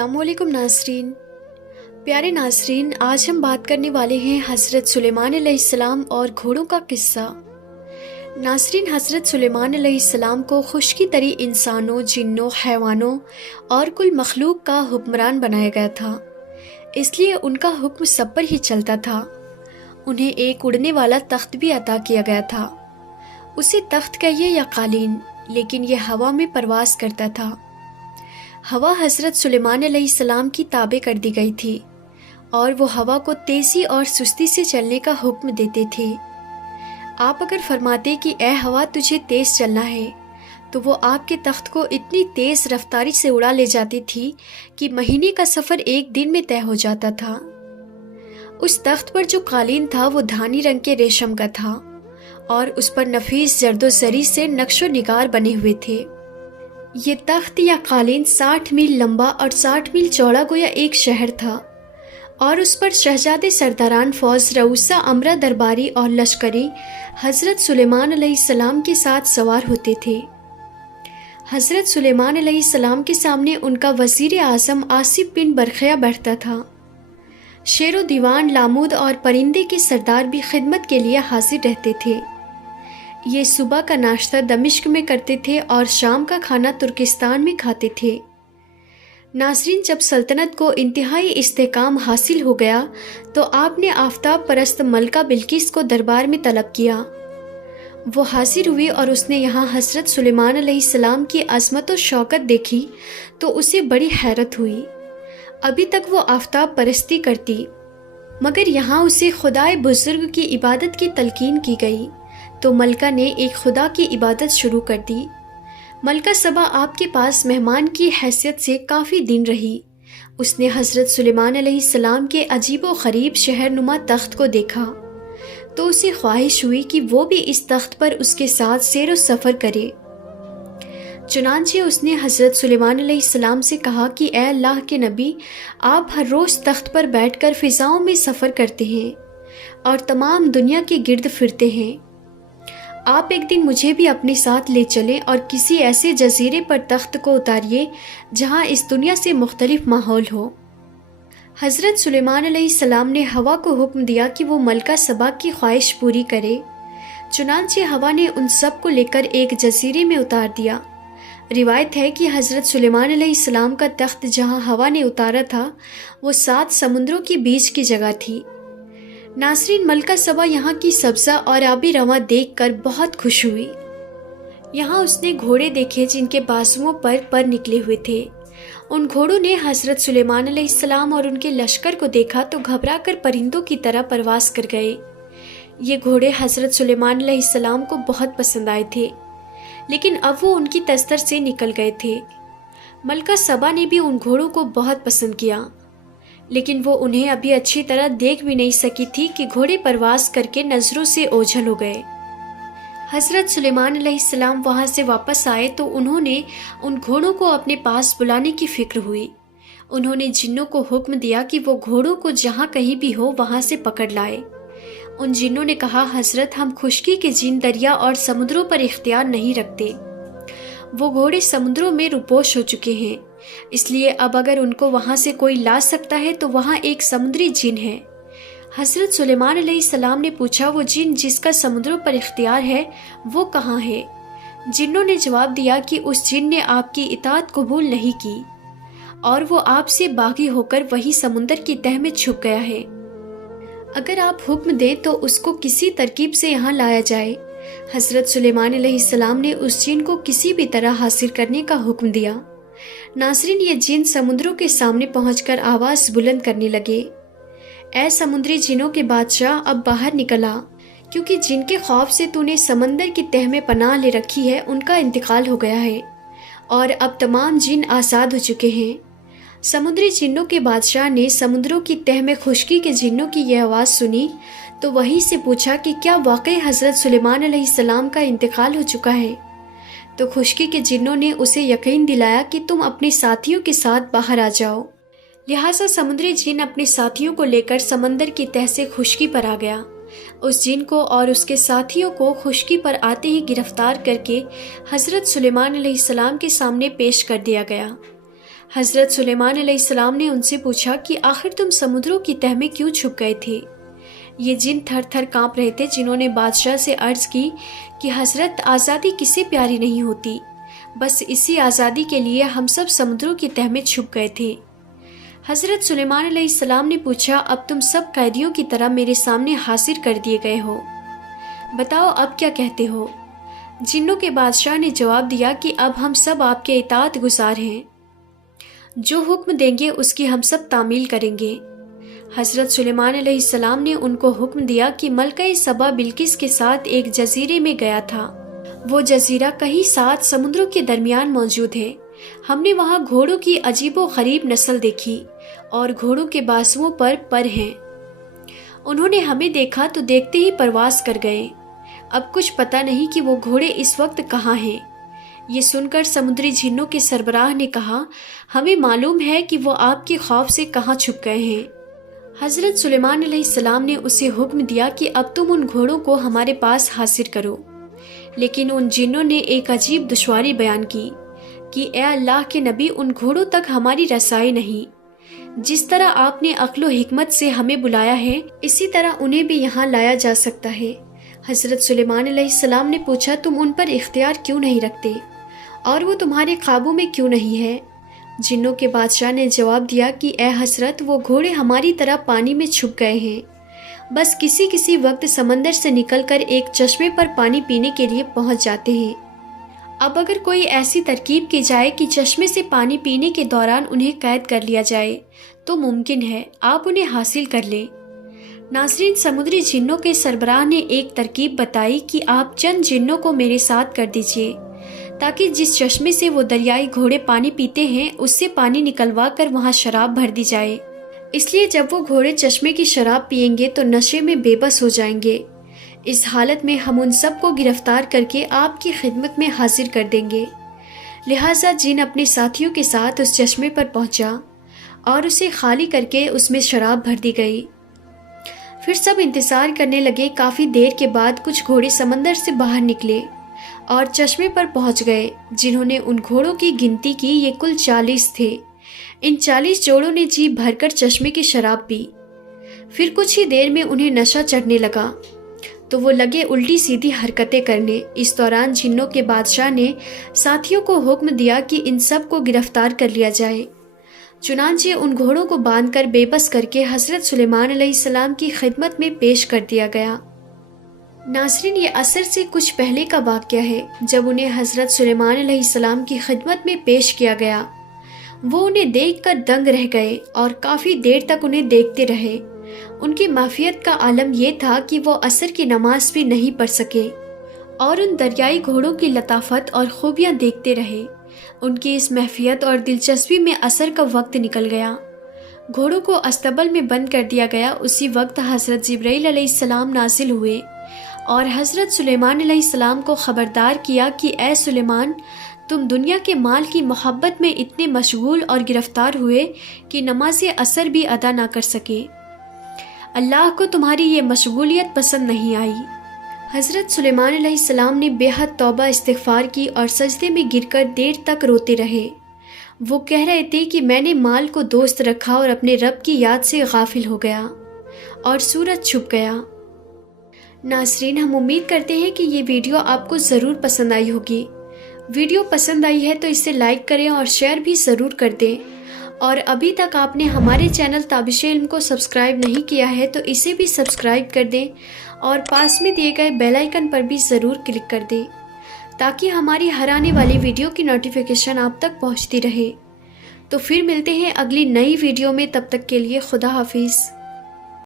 अस्सलाम वालेकुम नाज़रीन। प्यारे नाज़रीन, आज हम बात करने वाले हैं हज़रत सुलेमान अलैहिस्सलाम और घोड़ों का किस्सा। नाज़रीन, हज़रत सुलेमान अलैहिस्सलाम को खुशकी तरी इंसानों, जिन्नों, हैवानों और कुल मखलूक का हुक्मरान बनाया गया था, इसलिए उनका हुक्म सब पर ही चलता था। उन्हें एक उड़ने वाला तख्त भी अता किया गया था। उसे तख्त कहिए या कालीन, लेकिन यह हवा में परवास करता था। हवा हज़रत सुलेमान अलैहिस्सलाम की ताबे कर दी गई थी और वो हवा को तेज़ी और सुस्ती से चलने का हुक्म देते थे। आप अगर फरमाते कि ए हवा तुझे तेज़ चलना है, तो वो आपके तख्त को इतनी तेज़ रफ्तारी से उड़ा ले जाती थी कि महीने का सफ़र एक दिन में तय हो जाता था। उस तख्त पर जो कालीन था वो धानी रंग के रेशम का था और उस पर नफीस जर्दोज़री से नक्शो निगार बने हुए थे। ये तख्त या कालीन 60 मील लंबा और 60 मील चौड़ा गोया एक शहर था और उस पर शहजादे सरदारान फौज रऊसा अमरा दरबारी और लश्करी हज़रत सुलेमान अलैहिस्सलाम के साथ सवार होते थे। हज़रत सुलेमान अलैहिस्सलाम के सामने उनका वज़ीर आज़म आसिफ बिन बरखया बैठता था। शेरो दीवान, लामूद और परिंदे के सरदार भी खिदमत के लिए हाजिर रहते थे। ये सुबह का नाश्ता दमिश्क में करते थे और शाम का खाना तुर्किस्तान में खाते थे। नाज़रीन, जब सल्तनत को इंतहाई इस्तेहकाम हासिल हो गया तो आपने आफताब परस्त मलका बिल्किस को दरबार में तलब किया। वो हाजिर हुई और उसने यहाँ हज़रत सुलेमान अलैहिस्सलाम की अज़मत व शौकत देखी तो उसे बड़ी हैरत हुई। अभी तक वो आफताब परस्ती करती, मगर यहाँ उसे खुदाए बुजुर्ग की इबादत की तलकीन की गई तो मलका ने एक खुदा की इबादत शुरू कर दी। मलका सबा आपके पास मेहमान की हैसियत से काफ़ी दिन रही। उसने हज़रत सुलेमान अलैहिस्सलाम के अजीब व ग़रीब शहरनुमा तख्त को देखा तो उसे ख्वाहिश हुई कि वो भी इस तख्त पर उसके साथ सैर व सफ़र करे। चुनांचे उसने हज़रत सुलेमान अलैहिस्सलाम से कहा कि ए अल्लाह के नबी, आप हर रोज़ तख्त पर बैठकर फ़िज़ाओं में सफ़र करते हैं और तमाम दुनिया के गिर्द फिरते हैं। आप एक दिन मुझे भी अपने साथ ले चलें और किसी ऐसे जजीरे पर तख्त को उतारिए जहाँ इस दुनिया से मुख्तलिफ माहौल हो। हज़रत सुलेमान अलैहिस्सलाम ने हवा को हुक्म दिया कि वो मलका सबा की ख्वाहिश पूरी करे। चुनांचे हवा ने उन सब को लेकर एक जजीरे में उतार दिया। रिवायत है कि हज़रत सुलेमान अलैहिस्सलाम का तख्त जहाँ हवा ने उतारा था वो 7 समुद्रों के बीच की जगह थी। नाज़रीन, मलका सबा यहाँ की सब्ज़ा और आबी रवा देख कर बहुत खुश हुई। यहाँ उसने घोड़े देखे जिनके बाजुओं पर निकले हुए थे। उन घोड़ों ने हज़रत सुलेमान अलैहिस्सलाम और उनके लश्कर को देखा तो घबरा कर परिंदों की तरह परवास कर गए। ये घोड़े हज़रत सुलेमान अलैहिस्सलाम को बहुत पसंद आए थे, लेकिन अब वो उनकी तस्तर से निकल गए थे। मलका सबा ने भी उन घोड़ों को बहुत पसंद किया, लेकिन वो उन्हें अभी अच्छी तरह देख भी नहीं सकी थी कि घोड़े परवास करके नज़रों से ओझल हो गए। हज़रत सुलेमान अलैहिस्सलाम वहाँ से वापस आए तो उन्होंने उन घोड़ों को अपने पास बुलाने की फ़िक्र हुई। उन्होंने जिन्नों को हुक्म दिया कि वो घोड़ों को जहाँ कहीं भी हो वहाँ से पकड़ लाए। उन जिन्नों ने कहा, हज़रत, हम खुशकी के जिन दरिया और समुद्रों पर इख्तियार नहीं रखते। वो घोड़े समुद्रों में रुपोश हो चुके हैं, इसलिए अब अगर उनको वहाँ से कोई ला सकता है तो वहाँ एक समुद्री जिन है। हज़रत सुलेमान अलैहिस्सलाम ने पूछा, वो जिन जिसका समुद्रों पर इख्तियार है वो कहाँ है? जिन्नों ने जवाब दिया कि उस जिन ने आपकी इताअत कबूल नहीं की और वो आपसे बागी होकर वही समुंदर की तह में छुप गया है। अगर आप हुक्म दें तो उसको किसी तरकीब से यहाँ लाया जाए। हज़रत सुलेमान अलैहिस्सलाम ने उस जिन को किसी भी तरह हासिल करने का हुक्म दिया। नाज़रीन, ये जिन समुद्रों के सामने पहुंचकर आवाज़ बुलंद करने लगे, ऐ समुद्री जिनों के बादशाह, अब बाहर निकल आ, क्योंकि जिनके खौफ से तूने समंदर की तह में पनाह ले रखी है उनका इंतकाल हो गया है और अब तमाम जिन आज़ाद हो चुके हैं। समुद्री जिन्नों के बादशाह ने समुद्रों की तह में खुशकी के जिन्नों की यह आवाज़ सुनी तो वहीं से पूछा कि क्या वाकई हज़रत सुलेमान अलैहिस्सलाम का इंतकाल हो चुका है? तो खुशकी के जिन्नों ने उसे यकीन दिलाया कि तुम अपने साथियों के साथ बाहर आ जाओ। लिहाजा समुद्री जिन अपने साथियों को लेकर समंदर की तह से खुशकी पर आ गया। उस जिन को और उसके साथियों को खुशकी पर आते ही गिरफ्तार करके हज़रत सुलेमान अलैहिस्सलाम के सामने पेश कर दिया गया। حضرت سلیمان علیہ السلام نے ان سے پوچھا کہ آخر تم سمندروں کی تہ میں کیوں چھپ گئے تھے؟ یہ جن تھر تھر کانپ رہے تھے، جنہوں نے بادشاہ سے عرض کی کہ حضرت آزادی کسے پیاری نہیں ہوتی، بس اسی آزادی کے لیے ہم سب سمندروں کی تہ میں چھپ گئے تھے۔ حضرت سلیمان علیہ السلام نے پوچھا، اب تم سب قیدیوں کی طرح میرے سامنے حاضر کر دیے گئے ہو، بتاؤ اب کیا کہتے ہو؟ جنوں کے بادشاہ نے جواب دیا کہ اب ہم سب آپ کے اطاعت گزار ہیں، جو حکم دیں گے اس کی ہم سب تعمیل کریں گے۔ حضرت سلیمان علیہ السلام نے ان کو حکم دیا کہ ملکہ سبا بلقیس کے ساتھ ایک جزیرے میں گیا تھا۔ وہ جزیرہ کہیں 7 سمندروں کے درمیان موجود ہے۔ ہم نے وہاں گھوڑوں کی عجیب و غریب نسل دیکھی اور گھوڑوں کے بازوؤں پر پر ہیں۔ انہوں نے ہمیں دیکھا تو دیکھتے ہی پرواز کر گئے۔ اب کچھ پتہ نہیں کہ وہ گھوڑے اس وقت کہاں ہیں۔ یہ سن کر سمندری جنوں کے سربراہ نے کہا، ہمیں معلوم ہے کہ وہ آپ کے خوف سے کہاں چھپ گئے ہیں۔ حضرت سلیمان علیہ السلام نے اسے حکم دیا کہ اب تم ان گھوڑوں کو ہمارے پاس حاضر کرو۔ لیکن ان جنوں نے ایک عجیب دشواری بیان کی کہ اے اللہ کے نبی، ان گھوڑوں تک ہماری رسائی نہیں۔ جس طرح آپ نے عقل و حکمت سے ہمیں بلایا ہے، اسی طرح انہیں بھی یہاں لایا جا سکتا ہے۔ حضرت سلیمان علیہ السلام نے پوچھا، تم ان پر اختیار کیوں نہیں رکھتے اور وہ تمہارے قابو میں کیوں نہیں ہے؟ جنوں کے بادشاہ نے جواب دیا کہ اے حضرت، وہ گھوڑے ہماری طرح پانی میں چھپ گئے ہیں، بس کسی وقت سمندر سے نکل کر ایک چشمے پر پانی پینے کے لیے پہنچ جاتے ہیں۔ اب اگر کوئی ایسی ترکیب کی جائے کہ چشمے سے پانی پینے کے دوران انہیں قید کر لیا جائے تو ممکن ہے آپ انہیں حاصل کر لیں۔ ناظرین، سمندری جنوں کے سربراہ نے ایک ترکیب بتائی کہ آپ چند جنوں کو میرے ساتھ کر دیجئے، تاکہ جس چشمے سے وہ دریائی گھوڑے پانی پیتے ہیں اس سے پانی نکلوا کر وہاں شراب بھر دی جائے۔ اس لیے جب وہ گھوڑے چشمے کی شراب پئیں گے تو نشے میں بے بس ہو جائیں گے۔ اس حالت میں ہم ان سب کو گرفتار کر کے آپ کی خدمت میں حاضر کر دیں گے۔ لہٰذا جن اپنے ساتھیوں کے ساتھ اس چشمے پر پہنچا اور اسے خالی کر کے اس میں شراب بھر دی گئی۔ پھر سب انتظار کرنے لگے۔ کافی دیر کے بعد کچھ گھوڑے سمندر سے باہر نکلے اور چشمے پر پہنچ گئے۔ جنہوں نے ان گھوڑوں کی گنتی کی، یہ کل 40 تھے۔ ان 40 جوڑوں نے جی بھر کر چشمے کی شراب پی۔ پھر کچھ ہی دیر میں انہیں نشہ چڑھنے لگا تو وہ لگے الٹی سیدھی حرکتیں کرنے۔ اس دوران جنوں کے بادشاہ نے ساتھیوں کو حکم دیا کہ ان سب کو گرفتار کر لیا جائے۔ چنانچہ ان گھوڑوں کو باندھ کر بے بس کر کے حضرت سلیمان علیہ السلام کی خدمت میں پیش کر دیا گیا۔ ناظرین، یہ عصر سے کچھ پہلے کا واقعہ ہے جب انہیں حضرت سلیمان علیہ السلام کی خدمت میں پیش کیا گیا۔ وہ انہیں دیکھ کر دنگ رہ گئے اور کافی دیر تک انہیں دیکھتے رہے۔ ان کی معافیت کا عالم یہ تھا کہ وہ عصر کی نماز بھی نہیں پڑھ سکے اور ان دریائی گھوڑوں کی لطافت اور خوبیاں دیکھتے رہے۔ ان کی اس معافیت اور دلچسپی میں عصر کا وقت نکل گیا۔ گھوڑوں کو استبل میں بند کر دیا گیا۔ اسی وقت حضرت جبرائیل علیہ السلام نازل ہوئے اور حضرت سلیمان علیہ السلام کو خبردار کیا کہ اے سلیمان، تم دنیا کے مال کی محبت میں اتنے مشغول اور گرفتار ہوئے کہ نماز عصر بھی ادا نہ کر سکے۔ اللہ کو تمہاری یہ مشغولیت پسند نہیں آئی۔ حضرت سلیمان علیہ السلام نے بے حد توبہ استغفار کی اور سجدے میں گر کر دیر تک روتے رہے۔ وہ کہہ رہے تھے کہ میں نے مال کو دوست رکھا اور اپنے رب کی یاد سے غافل ہو گیا اور سورج چھپ گیا۔ ناظرین، ہم امید کرتے ہیں کہ یہ ویڈیو آپ کو ضرور پسند آئی ہوگی۔ ویڈیو پسند آئی ہے تو اسے لائک کریں اور شیئر بھی ضرور کر دیں، اور ابھی تک آپ نے ہمارے چینل تابش علم کو سبسکرائب نہیں کیا ہے تو اسے بھی سبسکرائب کر دیں اور پاس میں دیے گئے بیل آئیکن پر بھی ضرور کلک کر دیں تاکہ ہماری ہر آنے والی ویڈیو کی نوٹیفیکیشن آپ تک پہنچتی رہے۔ تو پھر ملتے ہیں اگلی نئی ویڈیو میں، تب تک کے لیے خدا حافظ۔